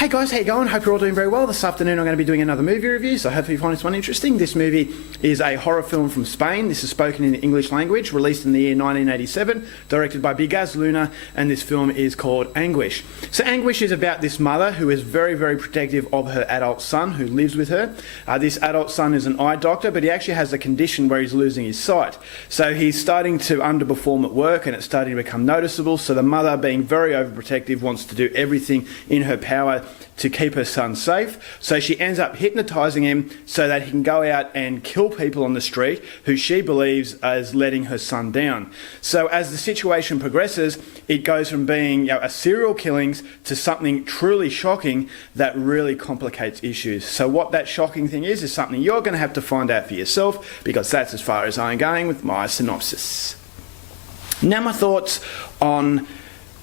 Hey guys, how you going? Hope you're all doing very well. This afternoon I'm going to be doing another movie review, so hopefully you find this one interesting. This movie is a horror film from Spain. This is spoken in the English language, released in the year 1987, directed by Bigas Luna, and this film is called Anguish. So Anguish is about this mother who is very, very protective of her adult son who lives with her. This adult son is an eye doctor, but he actually has a condition where he's losing his sight. So he's starting to underperform at work and it's starting to become noticeable, so the mother, being very overprotective, wants to do everything in her power to keep her son safe. So she ends up hypnotising him so that he can go out and kill people on the street who she believes is letting her son down. So as the situation progresses, it goes from being a serial killings to something truly shocking that really complicates issues. So what that shocking thing is something you're going to have to find out for yourself, because that's as far as I'm going with my synopsis. Now my thoughts on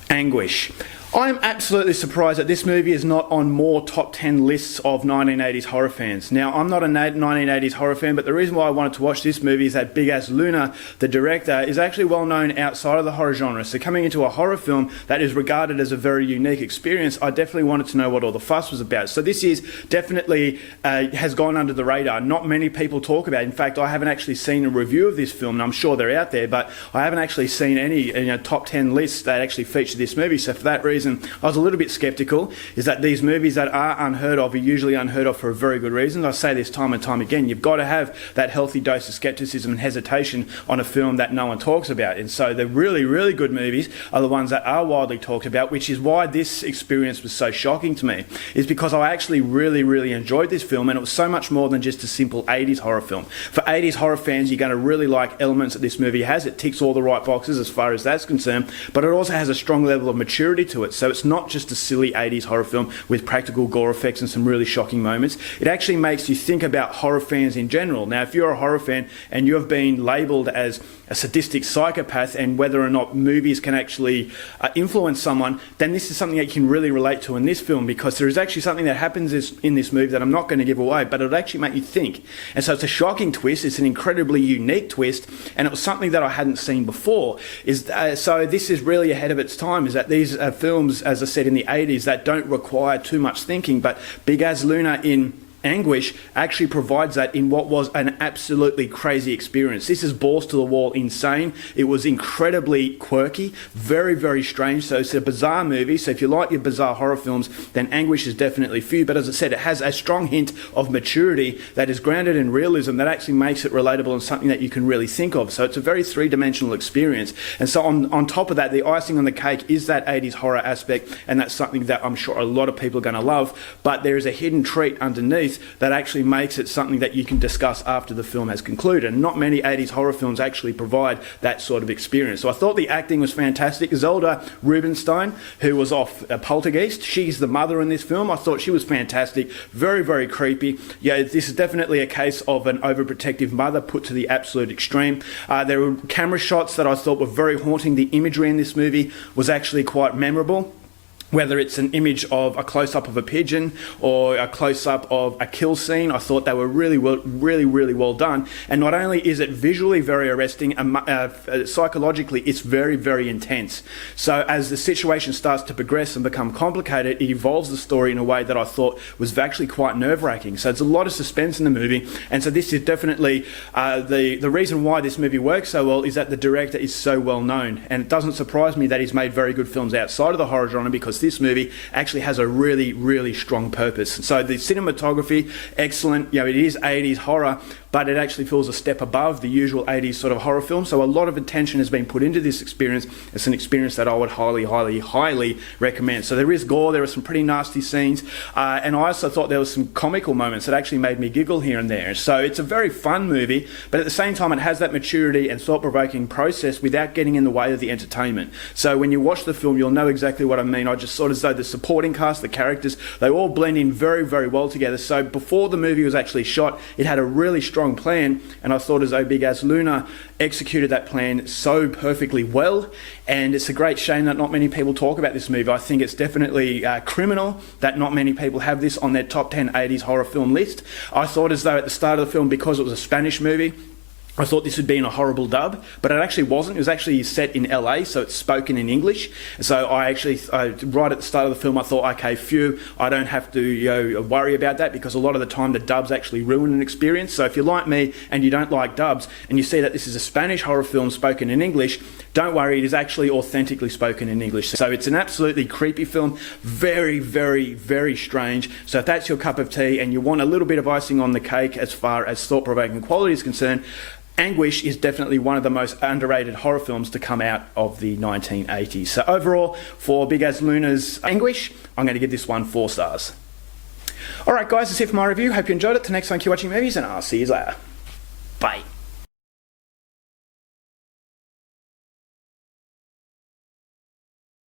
Anguish. I'm absolutely surprised that this movie is not on more top 10 lists of 1980s horror fans. Now, I'm not a 1980s horror fan, but the reason why I wanted to watch this movie is that Bigas Luna, the director, is actually well known outside of the horror genre. So coming into a horror film that is regarded as a very unique experience, I definitely wanted to know what all the fuss was about. So this is definitely has gone under the radar. Not many people talk about it. In fact, I haven't actually seen a review of this film, and I'm sure they're out there, but I haven't actually seen any top 10 lists that actually feature this movie. So for that reason, I was a little bit sceptical, is that these movies that are unheard of are usually unheard of for a very good reason. I say this time and time again, you've got to have that healthy dose of scepticism and hesitation on a film that no one talks about. And so the really, really good movies are the ones that are widely talked about, which is why this experience was so shocking to me, is because I actually really, really enjoyed this film, and it was so much more than just a simple 80s horror film. For 80s horror fans, you're going to really like elements that this movie has. It ticks all the right boxes as far as that's concerned, but it also has a strong level of maturity to it. So it's not just a silly 80s horror film with practical gore effects and some really shocking moments. It actually makes you think about horror fans in general. Now, if you're a horror fan and you have been labelled as a sadistic psychopath, and whether or not movies can actually influence someone, then this is something that you can really relate to in this film, because there is actually something that happens in this movie that I'm not going to give away, but it'll actually make you think. And so it's a shocking twist, it's an incredibly unique twist, and it was something that I hadn't seen before. So this is really ahead of its time, is that these films, as I said, in the 80s, that don't require too much thinking, but Bigas Luna in Anguish actually provides that in what was an absolutely crazy experience. This is balls to the wall insane. It was incredibly quirky, very, very strange. So it's a bizarre movie. So if you like your bizarre horror films, then Anguish is definitely for you. But as I said, it has a strong hint of maturity that is grounded in realism that actually makes it relatable and something that you can really think of. So it's a very three-dimensional experience. And so on top of that, the icing on the cake is that 80s horror aspect, and that's something that I'm sure a lot of people are going to love. But there is a hidden treat underneath that actually makes it something that you can discuss after the film has concluded. And not many 80s horror films actually provide that sort of experience. So I thought the acting was fantastic. Zelda Rubinstein, who was off Poltergeist, she's the mother in this film. I thought she was fantastic. Very, very creepy. Yeah, this is definitely a case of an overprotective mother put to the absolute extreme. There were camera shots that I thought were very haunting. The imagery in this movie was actually quite memorable. Whether it's an image of a close-up of a pigeon or a close-up of a kill scene, I thought they were really well done. And not only is it visually very arresting, psychologically it's very, very intense. So as the situation starts to progress and become complicated, it evolves the story in a way that I thought was actually quite nerve-wracking. So there's a lot of suspense in the movie, and so this is definitely the reason why this movie works so well is that the director is so well known. And it doesn't surprise me that he's made very good films outside of the horror genre, because this movie actually has a really, really strong purpose. So the cinematography, excellent. It is 80s horror, but it actually feels a step above the usual 80s sort of horror film. So a lot of attention has been put into this experience. It's an experience that I would highly, highly, highly recommend. So there is gore, there are some pretty nasty scenes, and I also thought there was some comical moments that actually made me giggle here and there. So it's a very fun movie, but at the same time it has that maturity and thought-provoking process without getting in the way of the entertainment. So when you watch the film, you'll know exactly what I mean. I just sort of say the supporting cast, the characters, they all blend in very, very well together. So before the movie was actually shot, it had a really strong plan, and I thought as though Bigas Luna executed that plan so perfectly well. And it's a great shame that not many people talk about this movie. I think it's definitely criminal that not many people have this on their top 10 80s horror film list. I thought as though at the start of the film, because it was a Spanish movie, I thought this would be in a horrible dub, but it actually wasn't. It was actually set in LA, so it's spoken in English. So right at the start of the film, I thought, okay, phew, I don't have to worry about that, because a lot of the time the dubs actually ruin an experience. So if you're like me and you don't like dubs, and you see that this is a Spanish horror film spoken in English, don't worry, it is actually authentically spoken in English. So it's an absolutely creepy film, very, very, very strange. So if that's your cup of tea and you want a little bit of icing on the cake as far as thought-provoking quality is concerned, Anguish is definitely one of the most underrated horror films to come out of the 1980s. So overall, for Big Az Luna's Anguish, I'm going to give this one 4 stars. Alright guys, that's it for my review. Hope you enjoyed it. Till next time, keep watching movies, and I'll see you later. Bye.